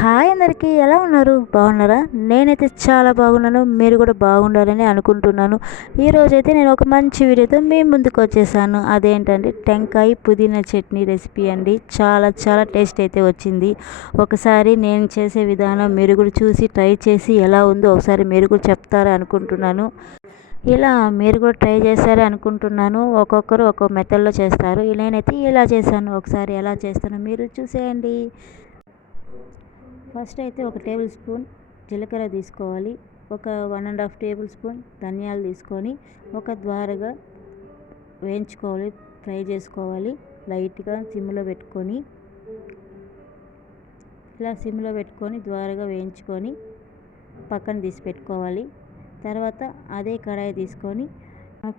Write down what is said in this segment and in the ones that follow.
Hi అందరికీ ఎలా ఉన్నారు? బాగున్నారా? నేనైతే చాలా బాగున్నాను మీరు కూడా బాగుండాలని అనుకుంటున్నాను. ఈరోజైతే నేను ఒక మంచి వీడియోతో మీ ముందుకు వచ్చేసాను. అదేంటంటే టెంకాయ పుదీనా చట్నీ రెసిపీ అండి. చాలా చాలా టేస్ట్ అయితే వచ్చింది. ఒకసారి నేను చేసే విధానం మీరు కూడా చూసి ట్రై చేసి ఎలా ఉందో ఒకసారి మీరు కూడా చెప్తారా అనుకుంటున్నాను. ఇలా మీరు కూడా ట్రై చేస్తారని అనుకుంటున్నాను. ఒక్కొక్కరు ఒక్కొక్క మెథడ్లో చేస్తారు. నేనైతే ఇలా చేశాను. ఒకసారి ఎలా చేస్తానో మీరు చూసేయండి. ఫస్ట్ అయితే ఒక టేబుల్ స్పూన్ జీలకర్ర తీసుకోవాలి. ఒక one and half tablespoon ధనియాలు తీసుకొని ఒక ద్వారగా వేయించుకోవాలి. ఫ్రై చేసుకోవాలి. లైట్గా సిమ్లో పెట్టుకొని ఇలా సిమ్లో పెట్టుకొని ద్వారగా వేయించుకొని పక్కన తీసి పెట్టుకోవాలి. తర్వాత అదే కడాయి తీసుకొని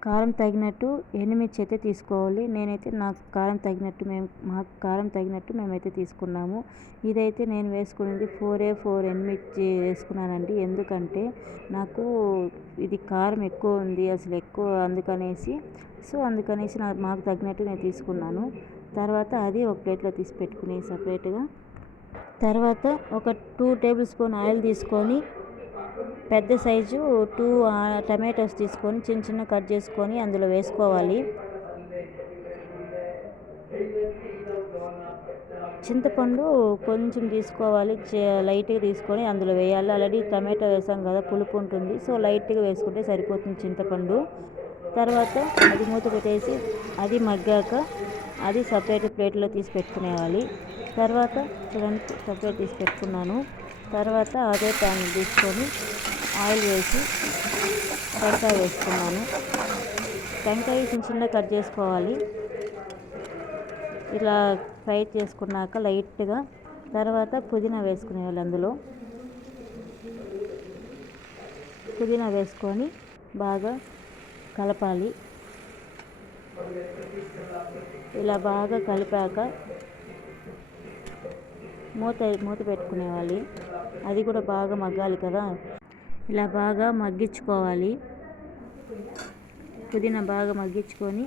కారం తగినట్టు ఎండుమిర్చి అయితే తీసుకోవాలి. నేనైతే నాకు కారం తగినట్టు మేము మాకు కారం తగినట్టు మేమైతే తీసుకున్నాము. ఇదైతే నేను వేసుకున్నది ఫోర్ ఏ ఫోర్ ఎండుమిర్చి వేసుకున్నానండి. ఎందుకంటే నాకు ఇది కారం ఎక్కువ ఉంది అసలు ఎక్కువ అందుకనేసి. సో అందుకనేసి నాకు మాకు తగినట్టు నేను తీసుకున్నాను. తర్వాత అది ఒక ప్లేట్లో తీసి పెట్టుకుని సపరేట్గా తర్వాత ఒక టూ టేబుల్ స్పూన్ ఆయిల్ తీసుకొని పెద్ద సైజు టూ టమాటోస్ తీసుకొని చిన్న చిన్న కట్ చేసుకొని అందులో వేసుకోవాలి. చింతపండు కొంచెం తీసుకోవాలి లైట్గా తీసుకొని అందులో వేయాలి. ఆల్రెడీ టమాటో వేసాం కదా పులుపు ఉంటుంది. సో లైట్గా వేసుకుంటే సరిపోతుంది చింతపండు. తర్వాత అది మూత పెట్టేసి అది మగ్గాక అది సపరేట్ ప్లేట్లో తీసి పెట్టుకునేవాలి తర్వాత చూడండి సపరేట్ తీసి పెట్టుకున్నాను. తర్వాత అదే ప్యాన్ తీసుకొని ఆయిల్ వేసి టెంకాయ వేసుకున్నాను. టెంకాయ చిన్న చిన్న కట్ చేసుకోవాలి. ఇలా ఫ్రై చేసుకున్నాక లైట్గా తర్వాత పుదీనా వేసుకునేవాళ్ళు అందులో. పుదీనా వేసుకొని బాగా కలపాలి. ఇలా బాగా కలిపాక మూత మూత పెట్టుకునేవాలి అది కూడా బాగా మగ్గాలి కదా. ఇలా బాగా మగ్గించుకోవాలి. పుదీనా బాగా మగ్గించుకొని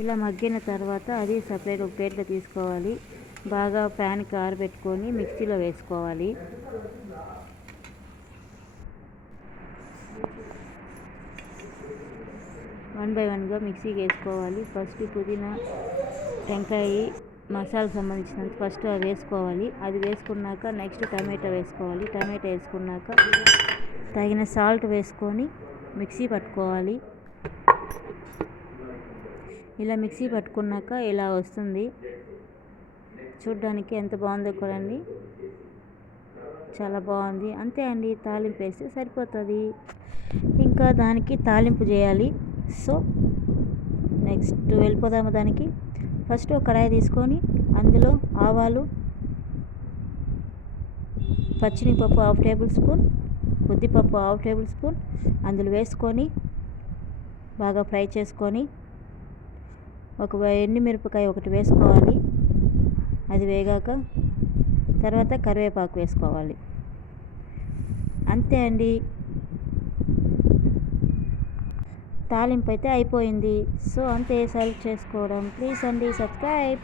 ఇలా మగ్గిన తర్వాత అది సపరేట్ ఒక ప్లేట్లో తీసుకోవాలి. బాగా ప్యాన్కి ఆరబెట్టుకొని మిక్సీలో వేసుకోవాలి. వన్ బై వన్గా మిక్సీకి వేసుకోవాలి. ఫస్ట్ పుదీనా టెంకాయ మసాలా సంబంధించినంత ఫస్ట్ అది వేసుకోవాలి. అది వేసుకున్నాక నెక్స్ట్ టమాటా వేసుకోవాలి. టమాటా వేసుకున్నాక తగిన సాల్ట్ వేసుకొని మిక్సీ పట్టుకోవాలి. ఇలా మిక్సీ పట్టుకున్నాక ఇలా వస్తుంది. చూడ్డానికి ఎంత బాగుందో చూడండి. చాలా బాగుంది. అంతే అండి తాలింపు వేస్తే సరిపోతుంది. ఇంకా దానికి తాలింపు చేయాలి. సో నెక్స్ట్ వెళ్ళిపోదాము దానికి. ఫస్ట్ ఒక కడాయి తీసుకొని అందులో ఆవాలు పచ్చిమిపప్పు హాఫ్ టేబుల్ స్పూన్ ఉద్దిపప్పు హాఫ్ టేబుల్ స్పూన్ అందులో వేసుకొని బాగా ఫ్రై చేసుకొని ఒక మిరపకాయ ఒకటి వేసుకోవాలి. అది వేగాక తర్వాత కరివేపాకు వేసుకోవాలి. అంతే అండి. తాలింపు అయితే అయిపోయింది. సో అంతే సర్వ్ చేసుకోవడం. ప్లీజ్ అండి సబ్స్క్రైబ్.